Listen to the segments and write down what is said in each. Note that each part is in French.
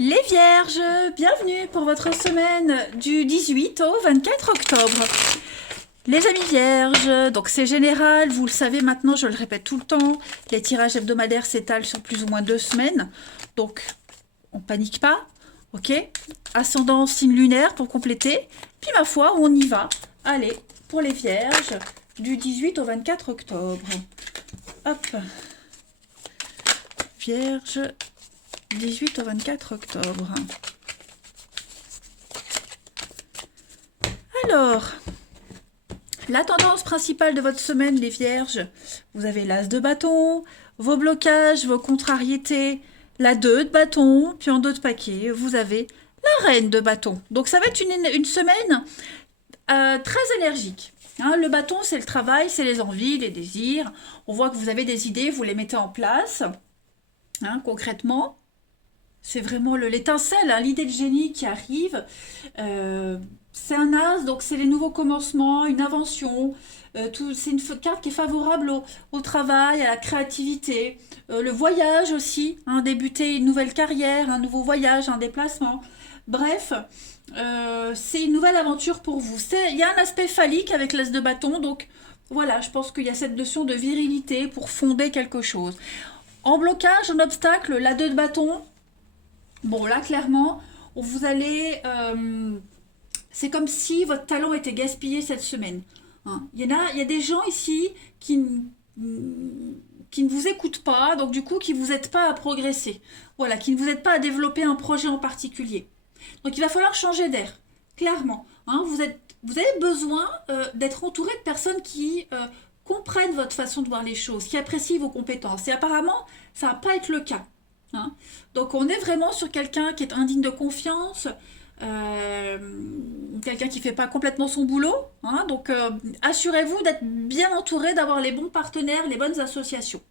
Les Vierges, bienvenue pour votre semaine du 18 au 24 octobre. Les amis Vierges, donc c'est général, vous le savez maintenant, je le répète tout le temps, les tirages hebdomadaires s'étalent sur plus ou moins 2 semaines, donc on panique pas, ok? Ascendant signe lunaire pour compléter, puis ma foi, on y va. Allez, pour les Vierges, du 18 au 24 octobre. Hop, Vierge, 18 au 24 octobre. Alors, la tendance principale de votre semaine, les Vierges, vous avez l'As de bâton, vos blocages, vos contrariétés, la 2 de bâton, puis en dos de paquet, vous avez la Reine de bâton. Donc ça va être une semaine très énergique. Hein, le bâton, c'est le travail, c'est les envies, les désirs. On voit que vous avez des idées, vous les mettez en place. Hein, concrètement, c'est vraiment l'étincelle, hein, l'idée de génie qui arrive. C'est un as, donc c'est les nouveaux commencements, une invention. C'est une carte qui est favorable au travail, à la créativité. Le voyage aussi, hein, débuter une nouvelle carrière, un nouveau voyage, un déplacement. Bref, c'est une nouvelle aventure pour vous. Il y a un aspect phallique avec l'as de bâton, donc voilà, je pense qu'il y a cette notion de virilité pour fonder quelque chose. En blocage, en obstacle, la 2 de bâton, bon là clairement, vous allez... c'est comme si votre talent était gaspillé cette semaine. Hein. Il y a des gens ici qui ne vous écoutent pas, donc du coup qui ne vous aident pas à progresser. Voilà, qui ne vous aident pas à développer un projet en particulier. Donc il va falloir changer d'air, clairement. Hein, vous avez besoin d'être entouré de personnes qui comprennent votre façon de voir les choses, qui apprécient vos compétences. Et apparemment, ça ne va pas être le cas. Hein. Donc on est vraiment sur quelqu'un qui est indigne de confiance, euh, quelqu'un qui ne fait pas complètement son boulot. Hein. Donc assurez-vous d'être bien entouré, d'avoir les bons partenaires, les bonnes associations.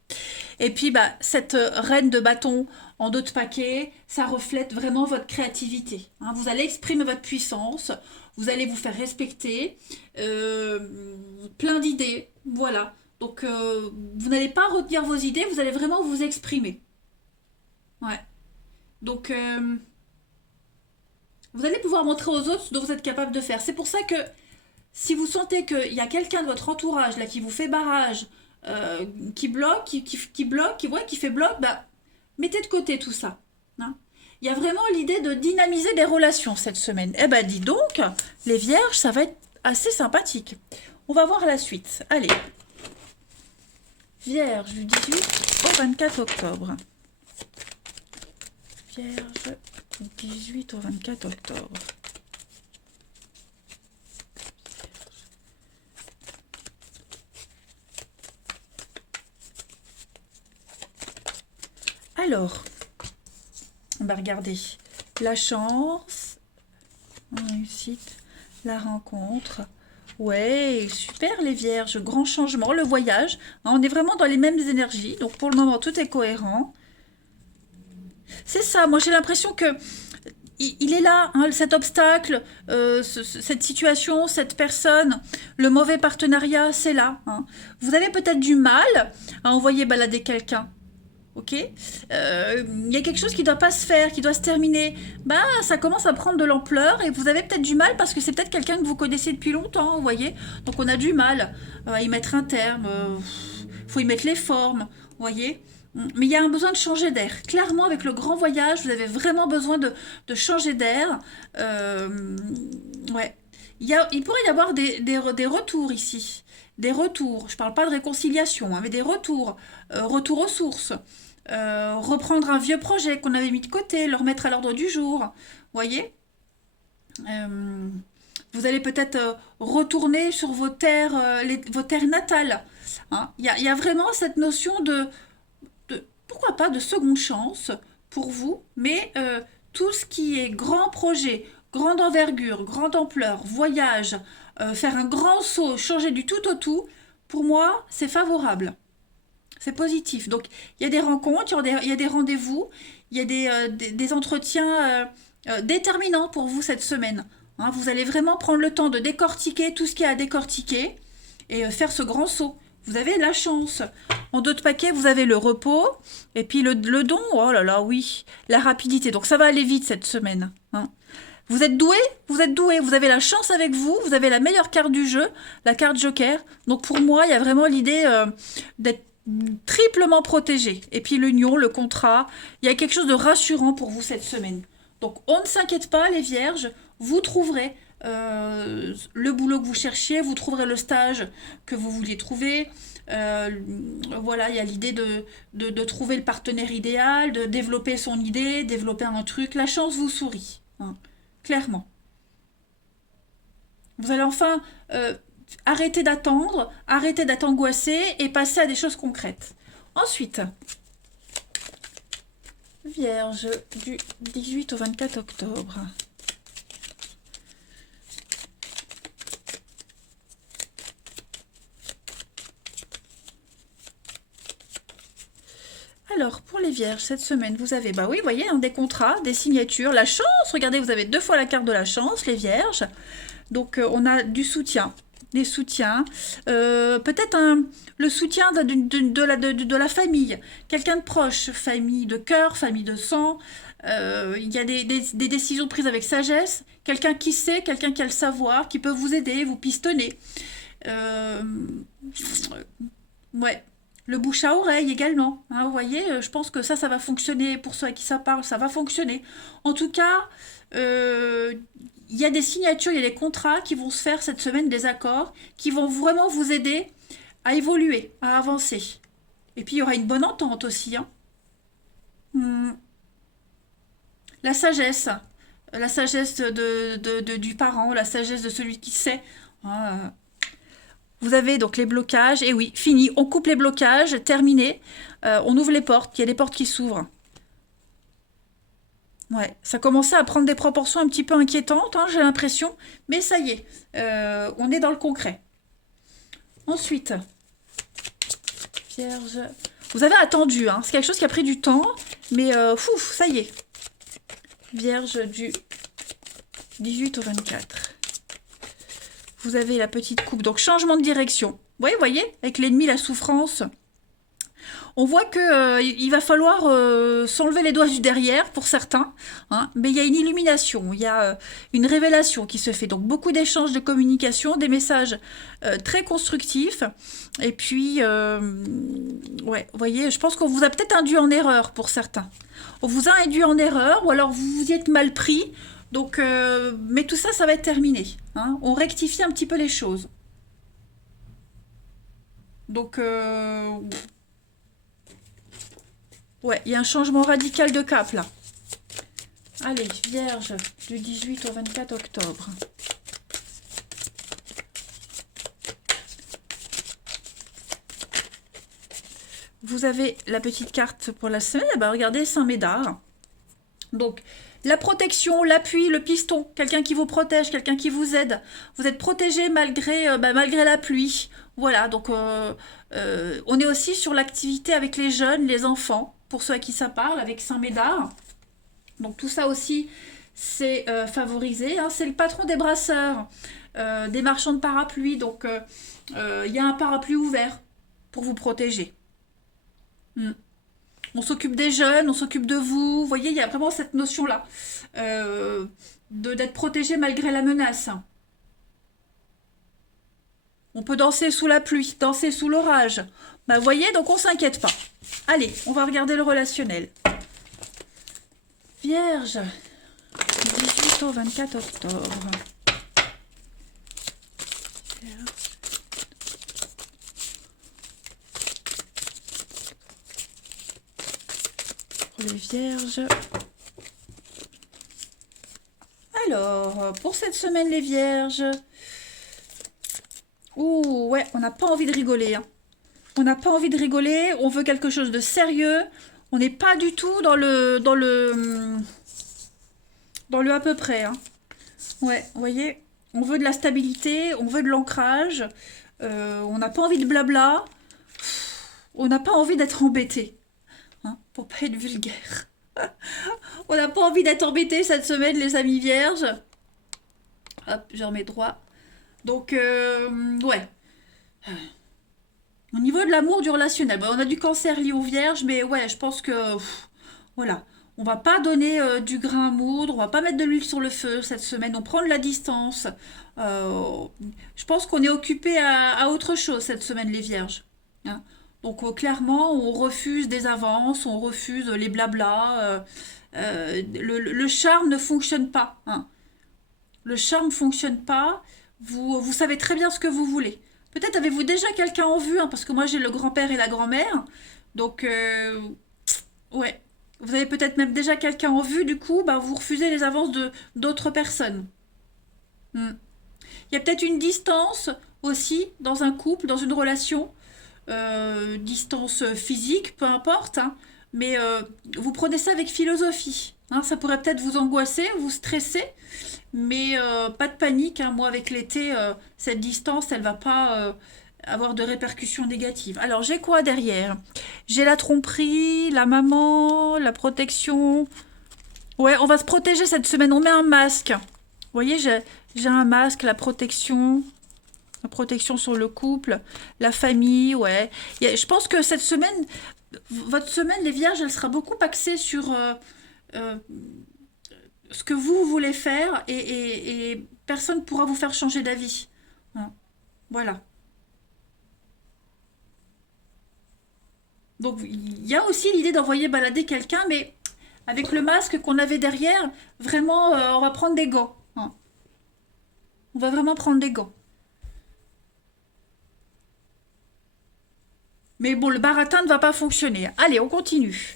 Et puis cette reine de bâton en dos de paquet, ça reflète vraiment votre créativité. Hein. Vous allez exprimer votre puissance, vous allez vous faire respecter, plein d'idées, voilà. Donc vous n'allez pas retenir vos idées, vous allez vraiment vous exprimer. Ouais. Donc vous allez pouvoir montrer aux autres ce dont vous êtes capable de faire. C'est pour ça que si vous sentez qu'il y a quelqu'un de votre entourage là qui vous fait barrage, qui bloque, qui bloque, qui fait bloc, mettez de côté tout ça. Hein. Il y a vraiment l'idée de dynamiser des relations cette semaine. Eh ben dis donc, les vierges, ça va être assez sympathique. On va voir la suite. Allez. Vierge du 18 au 24 octobre. Vierge du 18 au 24 octobre. Alors, on va regarder la chance, la réussite, la rencontre. Ouais, super les vierges, grand changement, le voyage. Hein, on est vraiment dans les mêmes énergies, donc pour le moment tout est cohérent. C'est ça, moi j'ai l'impression que il est là, hein, cet obstacle, cette situation, cette personne, le mauvais partenariat, c'est là. Hein. Vous avez peut-être du mal à envoyer balader quelqu'un. Ok, il y a quelque chose qui doit pas se faire, qui doit se terminer. Ça commence à prendre de l'ampleur et vous avez peut-être du mal parce que c'est peut-être quelqu'un que vous connaissez depuis longtemps, vous voyez. Donc on a du mal à y mettre un terme. Faut y mettre les formes, vous voyez. Mais il y a un besoin de changer d'air. Clairement, avec le grand voyage, vous avez vraiment besoin de changer d'air. Ouais. Il pourrait y avoir des retours ici. Des retours. Je ne parle pas de réconciliation, hein, mais des retours. Retour aux sources. Reprendre un vieux projet qu'on avait mis de côté, le remettre à l'ordre du jour. Vous voyez. Vous allez peut-être retourner sur vos terres natales. Hein. Il y a vraiment cette notion pourquoi pas, de seconde chance pour vous, mais tout ce qui est grand projet, grande envergure, grande ampleur, voyage, faire un grand saut, changer du tout au tout, pour moi, c'est favorable. C'est positif. Donc, il y a des rencontres, il y a des rendez-vous, il y a des entretiens déterminants pour vous cette semaine. Hein, vous allez vraiment prendre le temps de décortiquer tout ce qu'il y a à décortiquer et faire ce grand saut. Vous avez la chance. En 2 de paquet, vous avez le repos. Et puis le don, oh là là, oui, la rapidité. Donc ça va aller vite cette semaine, hein. Vous êtes doué, vous êtes doué, vous avez la chance avec vous, vous avez la meilleure carte du jeu, la carte Joker. Donc pour moi, il y a vraiment l'idée d'être triplement protégé. Et puis l'union, le contrat, il y a quelque chose de rassurant pour vous cette semaine. Donc on ne s'inquiète pas, les vierges, vous trouverez le boulot que vous cherchiez, vous trouverez le stage que vous vouliez trouver. Euh, voilà, il y a l'idée de trouver le partenaire idéal, de développer son idée, développer un truc. La chance vous sourit, hein, clairement. Vous allez enfin arrêter d'attendre, arrêter d'être angoissé et passer à des choses concrètes. Ensuite, Vierge du 18 au 24 octobre. Alors, pour les vierges, cette semaine, vous avez, bah oui, vous voyez, hein, des contrats, des signatures, la chance. Regardez, vous avez 2 fois la carte de la chance, les vierges. Donc, on a du soutien, des soutiens. Peut-être le soutien de la famille. Quelqu'un de proche, famille de cœur, famille de sang. Il y a des décisions prises avec sagesse. Quelqu'un qui sait, quelqu'un qui a le savoir, qui peut vous aider, vous pistonner. Euh, ouais. Le bouche à oreille également, hein, vous voyez, je pense que ça va fonctionner pour ceux à qui ça parle, ça va fonctionner. En tout cas, euh, il y a des signatures, il y a des contrats qui vont se faire cette semaine, des accords, qui vont vraiment vous aider à évoluer, à avancer. Et puis il y aura une bonne entente aussi, hein. Hmm. La sagesse du parent, la sagesse de celui qui sait, hein. Vous avez donc les blocages, et oui, fini, on coupe les blocages, terminé. On ouvre les portes, il y a des portes qui s'ouvrent. Ouais, ça commençait à prendre des proportions un petit peu inquiétantes, hein, j'ai l'impression, mais ça y est, on est dans le concret. Ensuite, Vierge, vous avez attendu, hein, c'est quelque chose qui a pris du temps, mais ça y est. Vierge du 18 au 24. Vous avez la petite coupe, donc changement de direction. Vous voyez, avec l'ennemi, la souffrance. On voit que il va falloir s'enlever les doigts du derrière pour certains, hein, mais il y a une illumination, il y a une révélation qui se fait. Donc beaucoup d'échanges de communication, des messages très constructifs. Et puis, ouais, vous voyez, je pense qu'on vous a peut-être induit en erreur pour certains. On vous a induit en erreur, ou alors vous vous y êtes mal pris. Donc, mais tout ça, ça va être terminé, hein. On rectifie un petit peu les choses. Donc, ouais, il y a un changement radical de cap là. Allez, Vierge, du 18 au 24 octobre. Vous avez la petite carte pour la semaine. Eh ben, regardez, Saint-Médard. Donc, la protection, l'appui, le piston, quelqu'un qui vous protège, quelqu'un qui vous aide. Vous êtes protégé malgré la pluie. Voilà, donc on est aussi sur l'activité avec les jeunes, les enfants, pour ceux à qui ça parle, avec Saint-Médard. Donc tout ça aussi, c'est favorisé, hein. C'est le patron des brasseurs, des marchands de parapluies. Donc il y a un parapluie ouvert pour vous protéger. Mm. On s'occupe des jeunes, on s'occupe de vous. Vous voyez, il y a vraiment cette notion-là d'être protégé malgré la menace. On peut danser sous la pluie, danser sous l'orage. Bah, vous voyez, donc on s'inquiète pas. Allez, on va regarder le relationnel. Vierge, 18 au 24 octobre. Pour les vierges. Alors, pour cette semaine, les vierges. Ouh, ouais, on n'a pas envie de rigoler, hein. On n'a pas envie de rigoler, on veut quelque chose de sérieux. On n'est pas du tout dans le à peu près, hein. Ouais, vous voyez, on veut de la stabilité, on veut de l'ancrage. On n'a pas envie de blabla. On n'a pas envie d'être embêté, hein, pour pas être vulgaire. On n'a pas envie d'être embêté cette semaine, les amis vierges. Hop, je remets droit. Donc, ouais. Au niveau de l'amour, du relationnel, on a du cancer lié aux vierges, mais ouais, je pense que voilà. On va pas donner du grain à moudre, on va pas mettre de l'huile sur le feu cette semaine, on prend de la distance. Euh, je pense qu'on est occupé à autre chose cette semaine, les vierges. Hein. Donc clairement, on refuse des avances, on refuse les blablas. Le charme ne fonctionne pas. Hein. Le charme fonctionne pas. Vous savez très bien ce que vous voulez. Peut-être avez-vous déjà quelqu'un en vue, hein, parce que moi j'ai le grand-père et la grand-mère. Donc, ouais. Vous avez peut-être même déjà quelqu'un en vue, du coup, bah, vous refusez les avances de d'autres personnes. Hmm. Il y a peut-être une distance aussi dans un couple, dans une relation, distance physique, peu importe, hein, mais vous prenez ça avec philosophie. Hein, ça pourrait peut-être vous angoisser, vous stresser, mais pas de panique. Hein, moi, avec l'été, cette distance, elle va pas avoir de répercussions négatives. Alors, j'ai quoi derrière? J'ai la tromperie, la maman, la protection. Ouais, on va se protéger cette semaine. On met un masque. Vous voyez, j'ai un masque, la protection sur le couple, la famille, ouais. Je pense que cette semaine, votre semaine, les vierges, elle sera beaucoup axée sur euh, ce que vous voulez faire et personne ne pourra vous faire changer d'avis. Hein. Voilà. Donc il y a aussi l'idée d'envoyer balader quelqu'un, mais avec le masque qu'on avait derrière, vraiment, on va prendre des gants. Hein. On va vraiment prendre des gants. Mais bon, le baratin ne va pas fonctionner. Allez, on continue.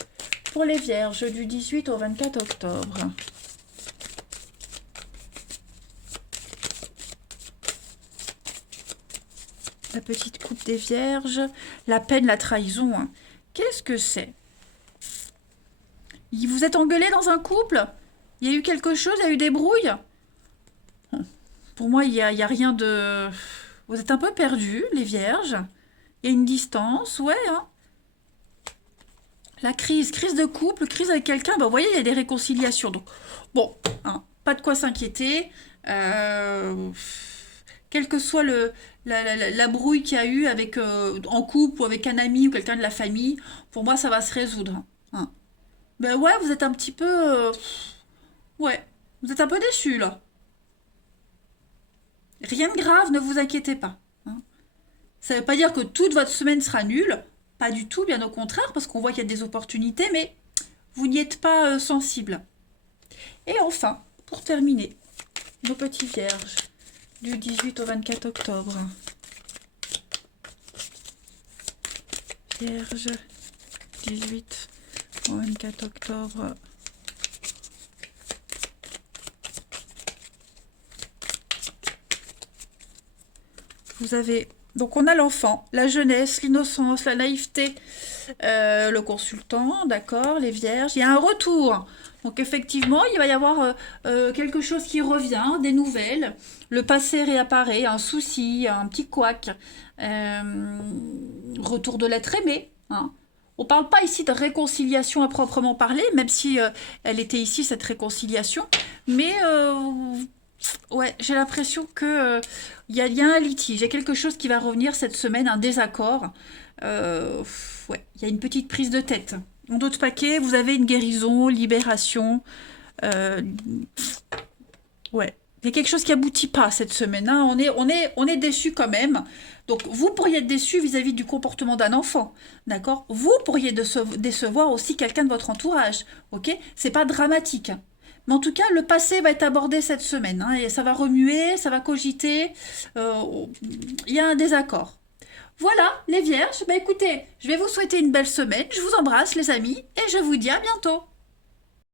Pour les vierges du 18 au 24 octobre. La petite coupe des vierges. La peine, la trahison. Hein. Qu'est-ce que c'est? Vous êtes engueulé dans un couple? Il y a eu quelque chose? Il y a eu des brouilles? Pour moi, il y a rien de... Vous êtes un peu perdus, les vierges. Il y a une distance, ouais. Hein. La crise de couple, crise avec quelqu'un, bah, vous voyez, il y a des réconciliations. Donc, bon, hein, pas de quoi s'inquiéter. Euh, Quel que soit la brouille qu'il y a eu avec, en couple ou avec un ami ou quelqu'un de la famille, pour moi, ça va se résoudre. Hein. Ben ouais, vous êtes un petit peu... ouais, vous êtes un peu déçus, là. Rien de grave, ne vous inquiétez pas. Hein. Ça ne veut pas dire que toute votre semaine sera nulle. Pas du tout, bien au contraire, parce qu'on voit qu'il y a des opportunités, mais vous n'y êtes pas sensible. Et enfin, pour terminer, nos petits vierges du 18 au 24 octobre. Vierge, 18 au 24 octobre. Vous avez... Donc on a l'enfant, la jeunesse, l'innocence, la naïveté, le consultant, d'accord, les vierges. Il y a un retour. Donc effectivement, il va y avoir quelque chose qui revient, des nouvelles. Le passé réapparaît, un souci, un petit couac. Retour de l'être aimé. Hein. On ne parle pas ici de réconciliation à proprement parler, même si elle était ici, cette réconciliation. Mais ouais, j'ai l'impression que il y a un litige, il y a quelque chose qui va revenir cette semaine, un désaccord. Ouais, il y a une petite prise de tête. En d'autres paquets, vous avez une guérison, libération. euh, ouais, il y a quelque chose qui aboutit pas cette semaine. Hein. On est déçu quand même. Donc, vous pourriez être déçu vis-à-vis du comportement d'un enfant, d'accord? Vous pourriez décevoir aussi quelqu'un de votre entourage, ok? C'est pas dramatique. Hein. Mais en tout cas, le passé va être abordé cette semaine, hein, et ça va remuer, ça va cogiter. euh, Il y a un désaccord. Voilà, les vierges. Bah écoutez, je vais vous souhaiter une belle semaine. Je vous embrasse, les amis, et je vous dis à bientôt.